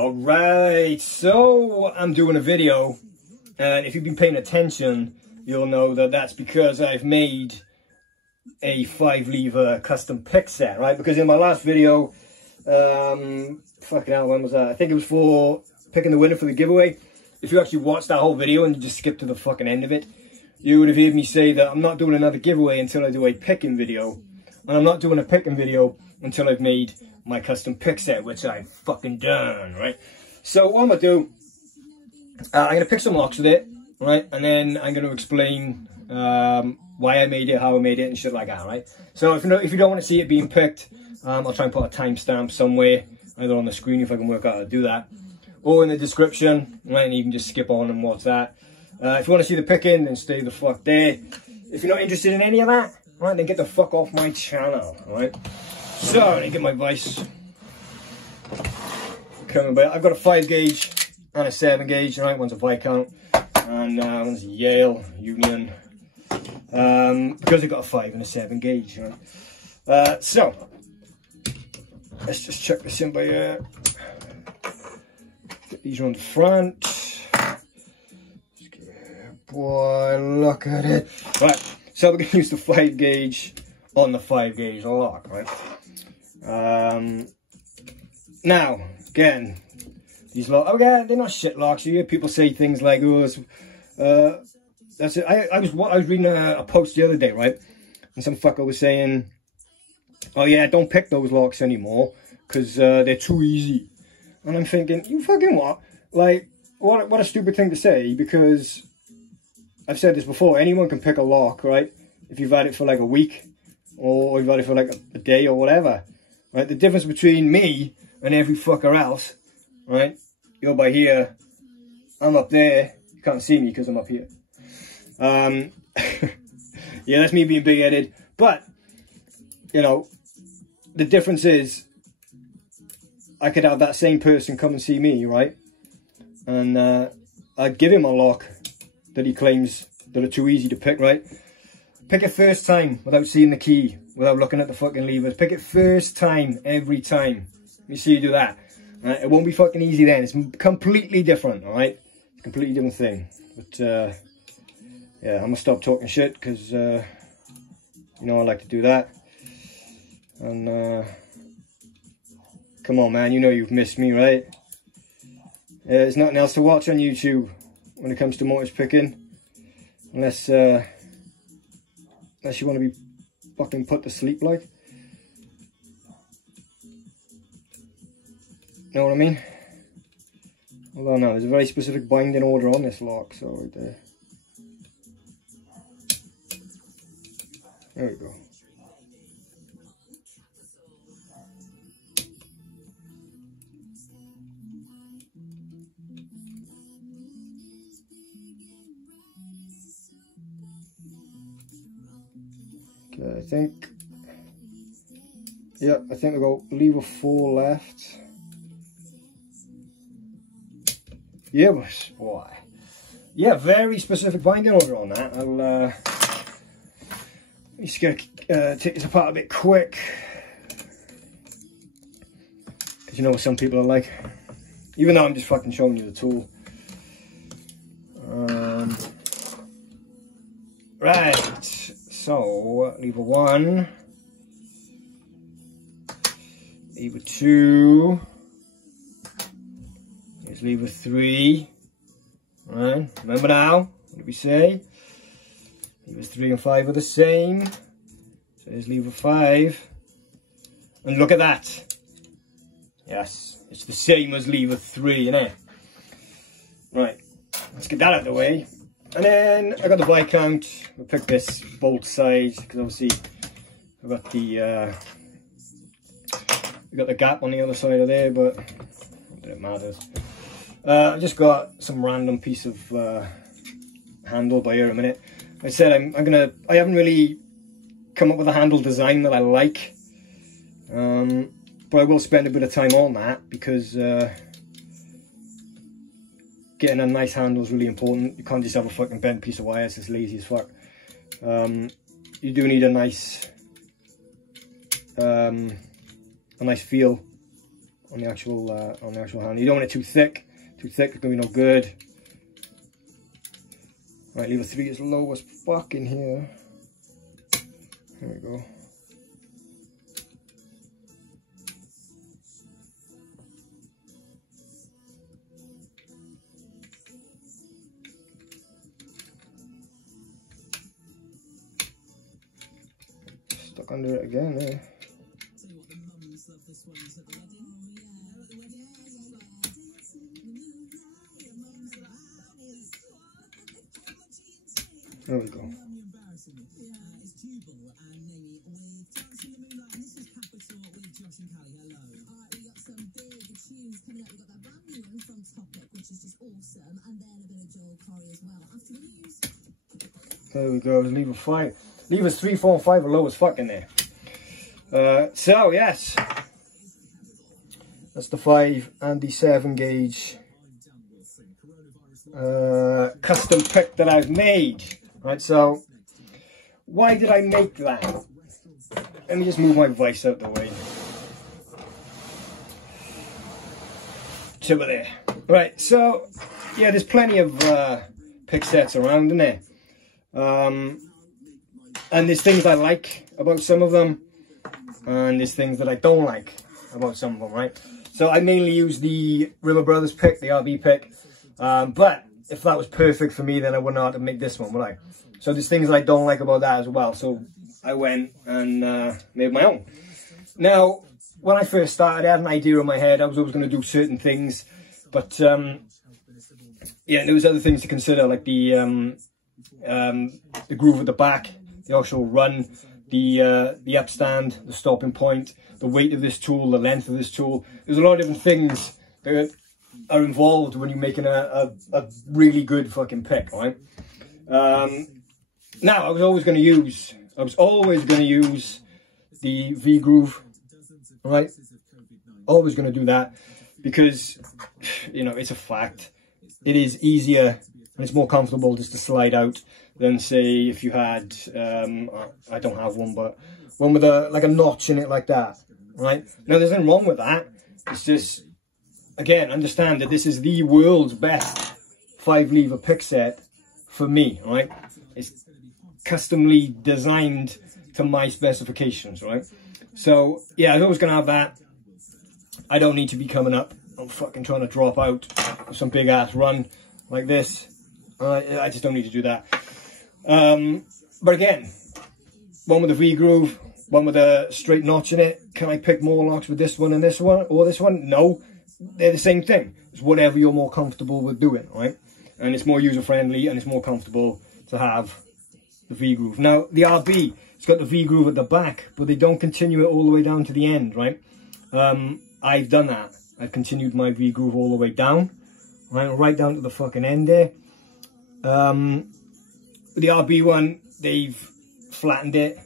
Alright, so I'm doing a video, and if you've been paying attention, you'll know that that's because I've made a 5-lever custom pick set, right? Because in my last video, fucking hell, when was that? I think it was for picking the winner for the giveaway. If you actually watched that whole video and you just skipped to the fucking end of it, you would have heard me say that I'm not doing another giveaway until I do a picking video. And I'm not doing a picking video until I've made my custom pick set, which I've fucking done, right? So what I'm going to do, I'm going to pick some locks with it, right? And then I'm going to explain why I made it, how I made it, and shit like that, right? So if you don't want to see it being picked, I'll try and put a timestamp somewhere, either on the screen if I can work out how to do that, or in the description, right? And you can just skip on and watch that. If you want to see the picking, then stay the fuck there. If you're not interested in any of that, right, then get the fuck off my channel, right? So, let me get my vice coming back. I've got a 5 gauge and a 7 gauge, right? One's a Viscount and one's a Yale Union. Because I've got a 5 and a 7 gauge, right? So, let's just check this in by get these on the front. Boy, look at it. Right, so we're going to use the 5 gauge on the 5 gauge lock, right? Now, again, these locks, oh yeah, they're not shit locks. You hear people say things like, oh, that's it. I was reading a post the other day, right? And some fucker was saying, oh yeah, don't pick those locks anymore because they're too easy. And I'm thinking, you fucking what? Like, what a stupid thing to say, because I've said this before, anyone can pick a lock, right? If you've had it for like a week, or you've had it for like a day or whatever, right? The difference between me and every fucker else, right? You're by here, I'm up there, you can't see me because I'm up here. Yeah, that's me being big-headed, but, you know, the difference is, I could have that same person come and see me, right? And I'd give him a lock that he claims that are too easy to pick, right? Pick it first time without seeing the key, without looking at the fucking levers. Pick it first time, every time. Let me see you do that. Right? It won't be fucking easy then. It's completely different, alright? It's a completely different thing. But, yeah, I'm gonna stop talking shit, because, you know I like to do that. And, come on, man, you know you've missed me, right? There's nothing else to watch on YouTube when it comes to mortise picking. Unless you want to be fucking put to sleep, like. Know what I mean? Although no, there's a very specific binding order on this lock, so right there. There we go. Okay, I think, yeah, I think we've got lever 4 left. Yeah, boy. Yeah, very specific binding order on that. I'll just gonna take this apart a bit quick, because you know what some people are like. Even though I'm just fucking showing you the tool. Right, so lever 1, lever 2. Here's lever 3. Right, remember now, what did we say? Levers 3 and 5 are the same. So there's lever 5. And look at that. Yes, it's the same as lever 3, innit? Right, let's get that out of the way. And then I got the Viscount. We'll pick this bolt size, because obviously I've got the we got the gap on the other side of there, but not that it matters. I just got some random piece of handle by here in a minute. Like I said, I haven't really come up with a handle design that I like, but I will spend a bit of time on that, because getting a nice handle is really important. You can't just have a fucking bent piece of wire, it's just lazy as fuck. You do need a nice feel on the actual handle. You don't want it too thick. Too thick, it's gonna be no good. Right, lever 3 as low as fuck in here. There we go. Stuck under it again there. There we go. There we go, lever 5. Levers 3, 4, and 5 are low as fuck in there. So, yes. That's the 5 and the 7 gauge custom pick that I've made. Right, so why did I make that? Let me just move my vice out the way. So there. Right, so yeah, there's plenty of pick sets around, isn't there? And there's things I like about some of them, and there's things that I don't like about some of them, right? So I mainly use the Rimmer Brothers pick, the RB pick, but if that was perfect for me, then I wouldn't know how to make this one, would I? So there's things I don't like about that as well. So I went and made my own. Now, when I first started, I had an idea in my head. I was always going to do certain things, but yeah, there was other things to consider, like the groove at the back, the actual run, the upstand, the stopping point, the weight of this tool, the length of this tool. There's a lot of different things that are involved when you're making a really good fucking pick, right? Now, I was always going to use the V-groove, right? Always going to do that because, you know, it's a fact. It is easier and it's more comfortable just to slide out than, say, if you had, I don't have one, but one with like a notch in it like that, right? Now, there's nothing wrong with that. It's just, again, understand that this is the world's best 5-lever pick set for me, right? It's customly designed to my specifications, right? So, yeah, I was always going to have that. I don't need to be coming up and fucking trying to drop out some big ass run like this. I just don't need to do that. But again, one with a V-groove, one with a straight notch in it. Can I pick more locks with this one and this one or this one? No, they're the same thing. It's whatever you're more comfortable with doing, right? And it's more user-friendly and it's more comfortable to have the V-groove. Now, the RB, it's got the V-groove at the back, but they don't continue it all the way down to the end, right? I've done that. I've continued my V-groove all the way down, right down to the fucking end there. The RB one, they've flattened it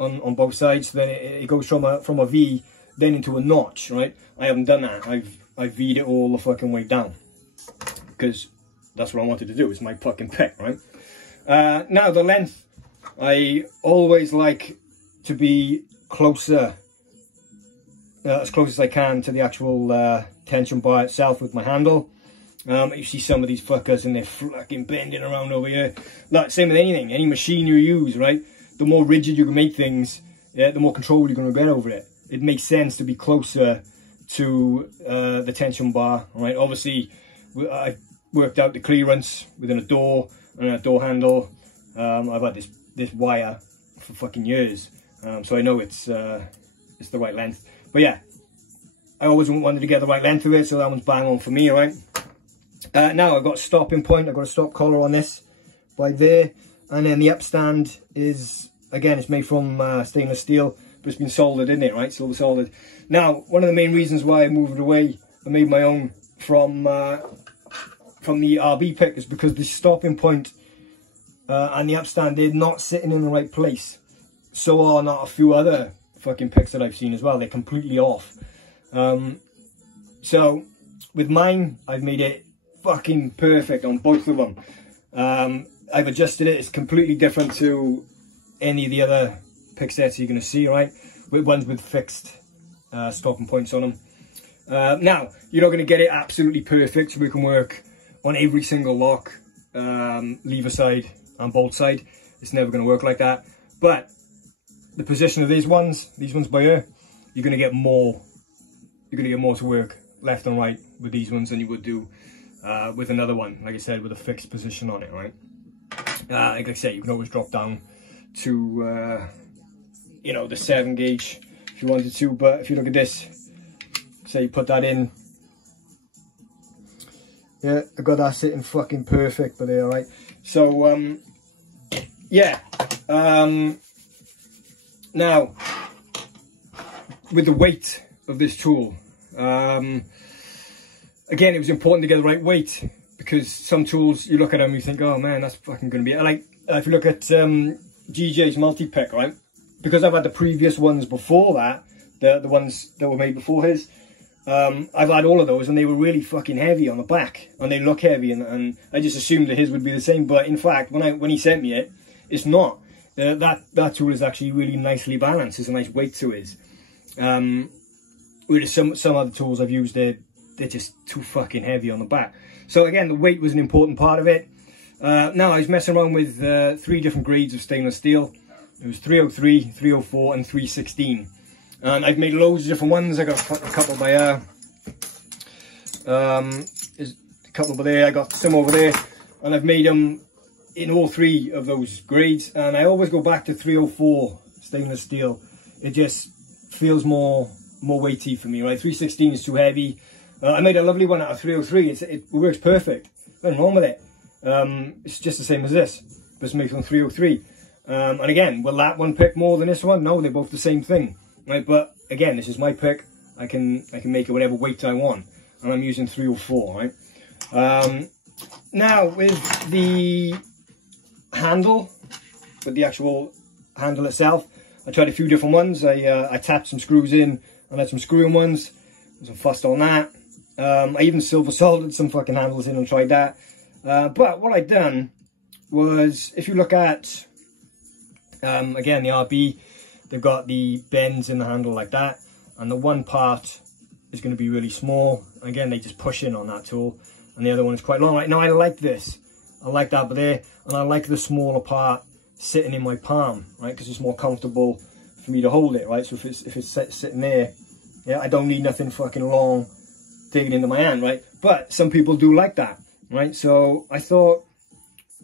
on both sides, so then it goes from a V then into a notch, right? I haven't done that. I've V'd it all the fucking way down because that's what I wanted to do. It's my fucking pick, right? Now the length, I always like to be closer, as close as I can to the actual tension bar itself with my handle. You see some of these fuckers and they're fucking bending around over here. Like, same with anything, any machine you use, right? The more rigid you can make things, the more control you're going to get over it. It makes sense to be closer to the tension bar, right? Obviously, I've worked out the clearance within a door and a door handle. I've had this wire for fucking years, so I know it's the right length. But yeah, I always wanted to get the right length of it, so that one's bang on for me, right? Now I've got a stopping point. I've got a stop collar on this by there, and then the upstand is, again, it's made from stainless steel, but it's been soldered in it, right? Silver soldered. Now, one of the main reasons why I moved away and made my own from the RB pick is because the stopping point and the upstand, they're not sitting in the right place. So are not a few other fucking picks that I've seen as well. They're completely off. So with mine, I've made it fucking perfect on both of them. I've adjusted it. It's completely different to any of the other pick sets you're going to see, right? With ones with fixed stopping points on them. Now, you're not going to get it absolutely perfect so we can work on every single lock, lever side and bolt side. It's never going to work like that. But the position of these ones by here, you're going to get more. You're going to get more to work left and right with these ones than you would do with another one, like I said, with a fixed position on it, right? Like I say, you can always drop down to, you know, the 7 gauge if you wanted to. But if you look at this, say you put that in, yeah, I got that sitting fucking perfect, but there, right? So, yeah. Now, with the weight of this tool, again, it was important to get the right weight, because some tools, you look at them and you think, oh man, that's fucking going to be, like, if you look at GJ's multi-pick, right? Because I've had the previous ones before that, the ones that were made before his, I've had all of those and they were really fucking heavy on the back, and they look heavy, and I just assumed that his would be the same, but in fact, when he sent me it, it's not. That tool is actually really nicely balanced. There's a nice weight to it. Whereas some other tools I've used, they're just too fucking heavy on the back. So again, the weight was an important part of it. Now I was messing around with 3 different grades of stainless steel. It was 303, 304 and 316. And I've made loads of different ones. I got a couple by there's a couple over there, I got some over there, and I've made them in all 3 of those grades. And I always go back to 304 stainless steel. It just feels more weighty for me, right? 316 is too heavy. I made a lovely one out of 303. It works perfect. Nothing wrong with it. It's just the same as this, but it's made on 303. And again, will that one pick more than this one? No, they're both the same thing, right? But again, this is my pick. I can make it whatever weight I want, and I'm using 304, right? Now with the handle, with the actual handle itself, I tried a few different ones. I tapped some screws in and had some screw-in ones. Wasn't fussed on that. I even silver soldered some fucking handles in and tried that. But what I'd done was, if you look at, again, the RB, they've got the bends in the handle like that, and the one part is going to be really small. Again, they just push in on that tool, and the other one is quite long. Right now, I like this. I like that, but there, and I like the smaller part sitting in my palm, right? Because it's more comfortable for me to hold it, right? So if it's sitting there, yeah, I don't need nothing fucking long digging into my hand, right? But some people do like that, right? So I thought,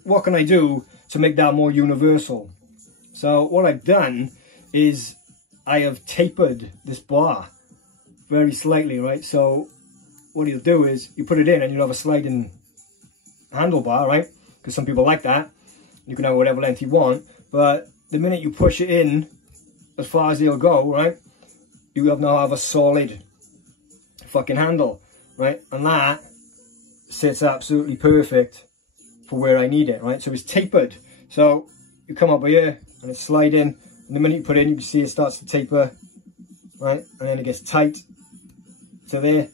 what can I do to make that more universal? So what I've done is I have tapered this bar very slightly, right? So what you'll do is you put it in and you'll have a sliding handlebar, right? Because some people like that. You can have whatever length you want, but the minute you push it in as far as it'll go, right, you now have a solid fucking handle, right? And that sits absolutely perfect for where I need it, right? So it's tapered. So you come up here and it's sliding, and the minute you put it in, you can see it starts to taper, right? And then it gets tight to there,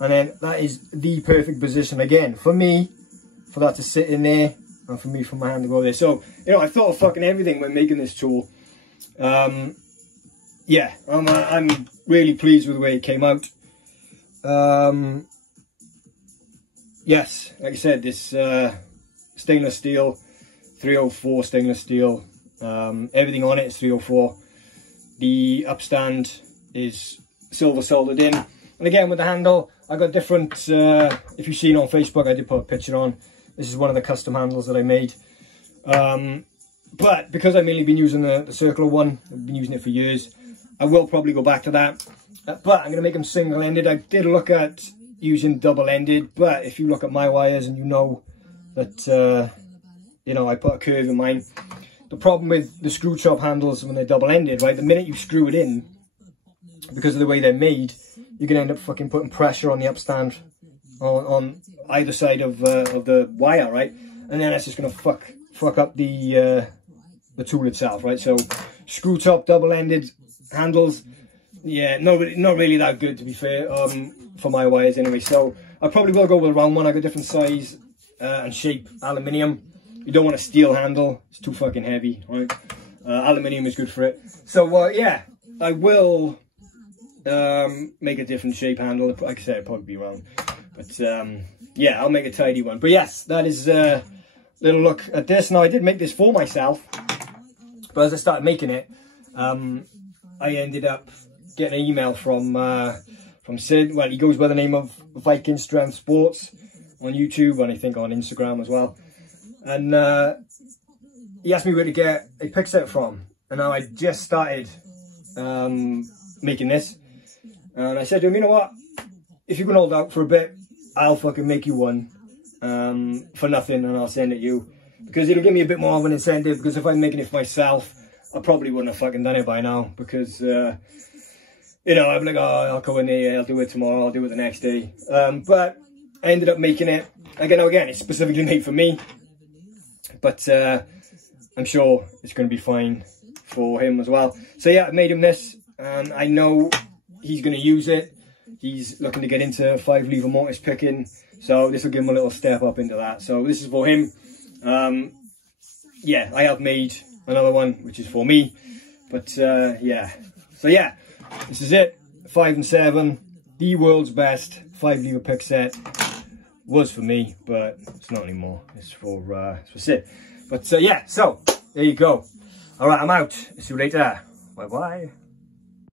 and then that is the perfect position again for me, for that to sit in there, and for me, for my hand to go there. So, you know, I thought of fucking everything when making this tool. Yeah, I'm really pleased with the way it came out. Yes, like I said, this stainless steel, 304 stainless steel, everything on it is 304. The upstand is silver soldered in, and again with the handle, I got different, if you've seen on Facebook, I did put a picture on. This is one of the custom handles that I made. But because I've mainly been using the circular one, I've been using it for years, I will probably go back to that. But I'm going to make them single-ended. I did look at using double-ended, but if you look at my wires and you know that, you know, I put a curve in mine. The problem with the screw chop handles when they're double-ended, right, the minute you screw it in, because of the way they're made, you're going to end up fucking putting pressure on the upstand on either side of the wire, right? And then that's just going to fuck up the tool itself, right? So screw top double-ended handles, yeah, not really that good, to be fair, for my wires anyway. So I probably will go with a round one. I got different size and shape aluminium. You don't want a steel handle, it's too fucking heavy, right? Aluminium is good for it. So yeah, I will make a different shape handle. Like I said, it'll probably be round, but yeah, I'll make a tidy one. But yes, that is a little look at this. Now I did make this for myself, but as I started making it, I ended up getting an email from Sid. Well, he goes by the name of Viking Strength Sports on YouTube, and I think on Instagram as well. And he asked me where to get a pick set from, and now I just started making this, and I said to him, you know what, if you can hold out for a bit, I'll fucking make you one for nothing, and I'll send it you, because it'll give me a bit more of an incentive, because if I'm making it for myself, I probably wouldn't have fucking done it by now, because you know, I'm like, oh, I'll go in there, I'll do it tomorrow, I'll do it the next day. But I ended up making it. Again, it's specifically made for me. But I'm sure it's going to be fine for him as well. So yeah, I made him this. And I know he's going to use it. He's looking to get into 5-lever mortise picking. So this will give him a little step up into that. So this is for him. Yeah, I have made another one, which is for me. But yeah. So yeah. This is it, 5 and 7, the world's best 5-lever pick set. Was for me, but it's not anymore. It's for Sid. But yeah, so there you go. All right, I'm out. See you later. Bye bye.